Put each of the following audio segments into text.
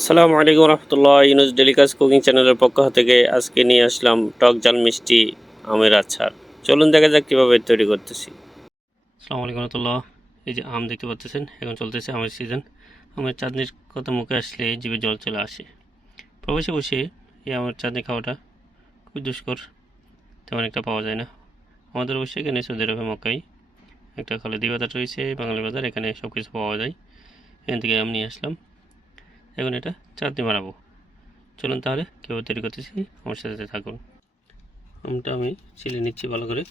আসসালামু আলাইকুম রহমতুল্লাহ। ইউনুস ডেলিকাস কুকিং চ্যানেলের পক্ষ থেকে আজকে নিয়ে আসলাম টক ঝাল মিষ্টি আমের আচার। চলুন দেখা যাক কীভাবে তৈরি করতেছি। আসসালামু আলাইকুম রহমতুল্লাহ। এই যে আম দেখতে পাচ্ছেন, এখন চলতেছে আমের সিজন। আমের চাটনির কথা মুখে আসলে জিভে জল চলে আসে। প্রবাসে বসে এই আমের চাটনি খাওয়াটা খুবই দুষ্কর, তেমন একটা পাওয়া যায় না। আমাদের অবশ্যই এখানে সৌদি আরবে মক্কায় একটা খালেদি বাজার রয়েছে, বাঙালি বাজার, এখানে সব কিছু পাওয়া যায়। এখান থেকে আম নিয়ে আসলাম, এখন এটা চাটনি বানাবো। চলুন তাহলে কীভাবে তৈরি করতেছি আমার সাথে থাকুন। আমটা আমি ছিলে নিচ্ছি ভালো করে,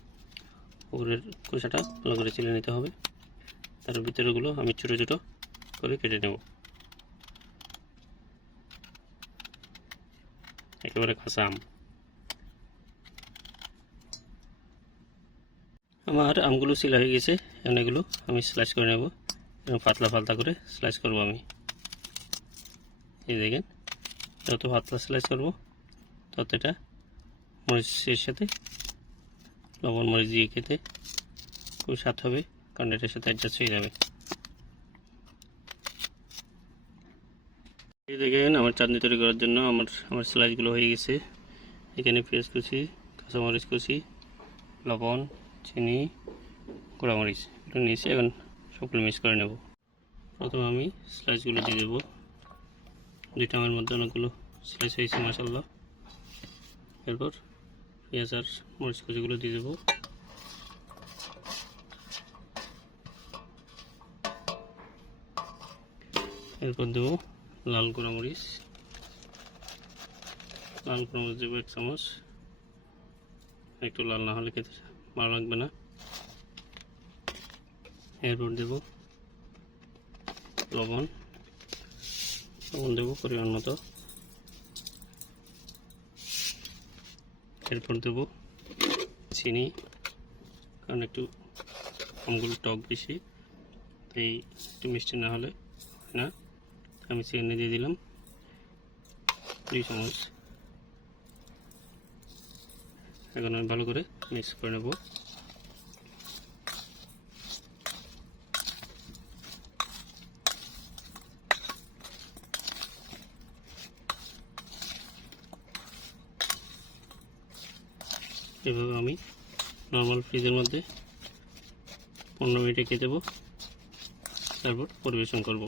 উপরের খোসাটা ভালো করে ছিলে নিতে হবে। তার ভিতরেগুলো আমি ছোটো ছোটো করে কেটে নেব, একেবারে কাঁচা আম। আমার আমগুলো ছিলা হয়ে গেছে, এখন এগুলো আমি স্লাইস করে নেব এবং পাতলা পাতলা করে স্লাইস করব আমি। এই দেখেন, যত পাতলা স্লাইস করব তত এটা মরিচের সাথে লবণ মরিচ দিয়ে খেতে খুব স্বাদ হবে, কারণ এটার সাথে অ্যাডজাস্ট হয়ে যাবে। এই দেখেন, আমার চাটনি তৈরি করার জন্য আমার স্লাইসগুলো হয়ে গেছে। এখানে পেঁয়াজ কুচি, কাঁচামরিচ কুচি, লবণ, চিনি, গোড়ামরিচ এগুলো নিয়েছি। এখন সবগুলো মিক্স করে নেব। প্রথমে আমি স্লাইসগুলো দিয়ে দেবো। দুইটা আমের মধ্যে অনেকগুলো স্লাইস হয়েছে মাশাআল্লাহ। এরপর পেঁয়াজ আর মরিচ কুচিগুলো দিয়ে দেবো। এরপর দেবো লাল গোড়ামরিচ, দেবো 1 চামচ। একটু লাল না হলে খেতে ভালো লাগবে না। এরপর দেবো লবণ দেবো পরিমাণ মতো। এরপর দেবো চিনি, কারণ একটু আমগুলো টক বেশি, তাই একটু মিষ্টি না হলে হয় না। আমি চিনি দিয়ে দিলাম 2 চামচ। এখন আমি ভালো করে মিক্স করে নেব। এভাবে আমি নর্মাল ফ্রিজের মধ্যে 15 মিনিট রেখে দেবো, তারপর পরিবেশন করব।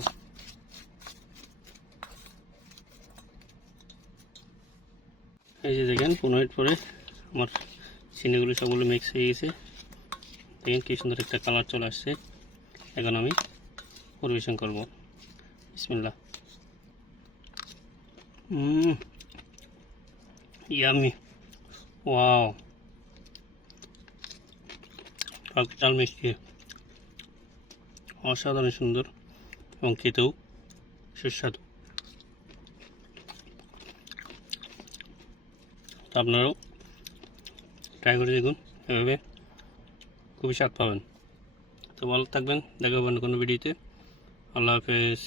এই যে দেখেন, 15 মিনিট পরে আমার চিনিগুলো সবগুলো মিক্স হয়ে গেছে। দেখেন কি সুন্দর একটা কালার চলে আসছে। এখন আমি পরিবেশন করব। বিসমিল্লাহ। ইয়ামি, ওয়াও, টক ঝাল মিষ্টি, অসাধারণ সুন্দর এবং খেতেও সুস্বাদু। তো আপনারাও ট্রাই করে দেখুন, এভাবে খুবই স্বাদ পাবেন। তো ভালো থাকবেন, দেখা হবে অন্য কোনো ভিডিওতে। আল্লাহ হাফেজ।